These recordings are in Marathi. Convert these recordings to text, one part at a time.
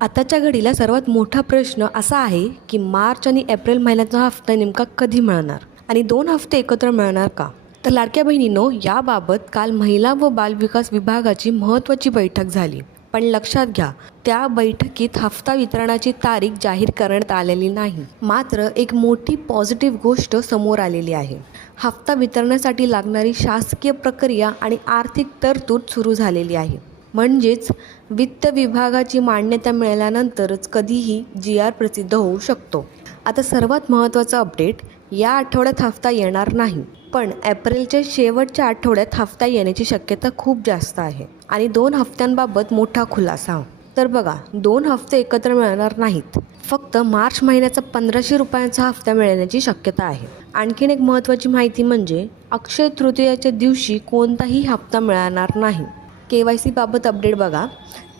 आताच्या घडीला सर्वात मोठा प्रश्न असा आहे की मार्च आणि एप्रिल महिन्याचा हफ्ता नेमका कधी मिळणार आणि 2 हफ्ते एकत्र मिळणार का? तर लाडक्या बहिणींनो, याबाबत काल महिला व बालविकास विभागाची महत्त्वाची बैठक झाली. पण लक्षात घ्या, त्या बैठकीत हफ्ता वितरणाची तारीख जाहीर करण्यात आलेली नाही. मात्र एक मोठी पॉझिटिव्ह गोष्ट समोर आलेली आहे. हफ्ता वितरणासाठी लागणारी शासकीय प्रक्रिया आणि आर्थिक तरतूद सुरू झालेली आहे. म्हणजेच वित्त विभागाची मान्यता मिळाल्यानंतरच कधीही GR प्रसिद्ध होऊ शकतो. आता सर्वात महत्त्वाचा अपडेट, या आठवड्यात हफ्ता येणार नाही, पण एप्रिलच्या शेवटच्या आठवड्यात हफ्ता येण्याची शक्यता खूप जास्त आहे. आणि 2 हफ्त्यांबाबत मोठा खुलासा. तर बघा, 2 हफ्ते एकत्र मिळणार नाहीत. फक्त मार्च महिन्याचा 1500 रुपयांचा हफ्ता मिळण्याची शक्यता आहे. आणखीन एक महत्त्वाची माहिती म्हणजे अक्षय तृतीयेच्या दिवशी कोणताही हफ्ता मिळणार नाही. KYC बाबत अपडेट बघा,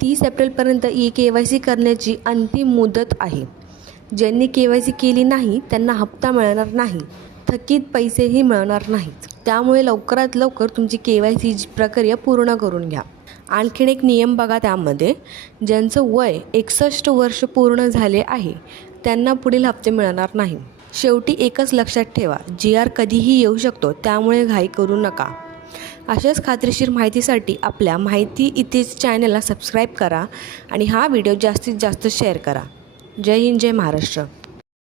30 एप्रिलपर्यंत KYC करण्याची अंतिम मुदत आहे. ज्यांनी KYC केली नाही त्यांना हप्ता मिळणार नाही, थकीत पैसेही मिळणार नाहीत. त्यामुळे लवकरात लवकर तुमची KYC प्रक्रिया पूर्ण करून घ्या. आणखीन एक नियम बघा, त्यामध्ये ज्यांचं वय 61 वर्ष पूर्ण झाले आहे त्यांना पुढील हप्ते मिळणार नाही. शेवटी एकच लक्षात ठेवा, GR कधीही येऊ शकतो, त्यामुळे घाई करू नका. अशाच खात्रीशीर माहितीसाठी आपल्या माहिती इथेच चॅनलला सबस्क्राईब करा आणि हा व्हिडिओ जास्तीत जास्त शेअर करा. जय हिंद, जय महाराष्ट्र.